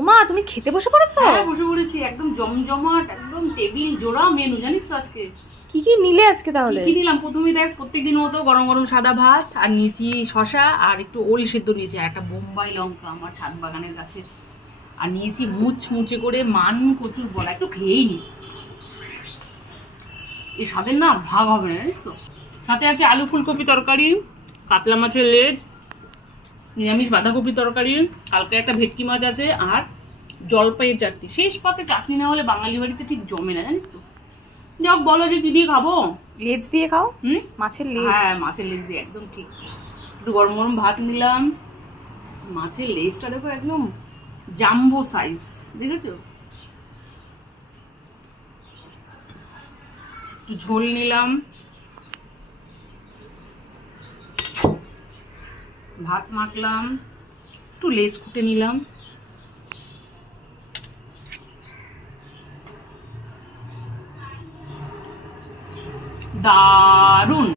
ওমা, তুমি খেতে বসে পড়েছো? হ্যাঁ, বসে পড়েছি। একদম জমজমাট, একদম টেবিল জোড়া মেনু, জানিস তো আজকে কি কি নিলে আজকে তাহলে? কি নিলাম? প্রথমে দেখ, প্রত্যেকদিন মতো গরম গরম সাদা ভাত, আর নিয়েছি শশা, আর একটু ওল সেদ্ধ নিয়েছি, আর একটা বোম্বাই লঙ্কা আমার ছাদ বাগানের কাছে, আর নিয়েছি মুচমুচে করে মান কচুর বড়া। একটু খেয়েই নি, এই স্বাদের না ভাগ হবে না, জানিস তো। সাথে আছে আলু ফুলকপি তরকারি, কাতলা মাছের লেজ, নিরামিষ বাঁধাকপি তরকারি, কালকে একটা ভেটকি মাছ আছে, আর জলপাইয়ের চাটনি। শেষ পাতে চাটনি না হলে বাঙালি বাড়িতে ঠিক জমে না, জানিস তো। যাক, বলো যে কি দিয়ে খাবো? লেজ দিয়ে খাও। হুম, মাছের লেজ। হ্যাঁ, মাছের লেজ দিয়ে, একদম ঠিক। একটু গরম গরম ভাত নিলাম। মাছের লেজটা দেখো, একদম জাম্বো সাইজ, দেখেছো? একটু ঝোল নিলাম, ভাত মাখলাম, একটু লেজ কুটে নিলাম। দারুণ।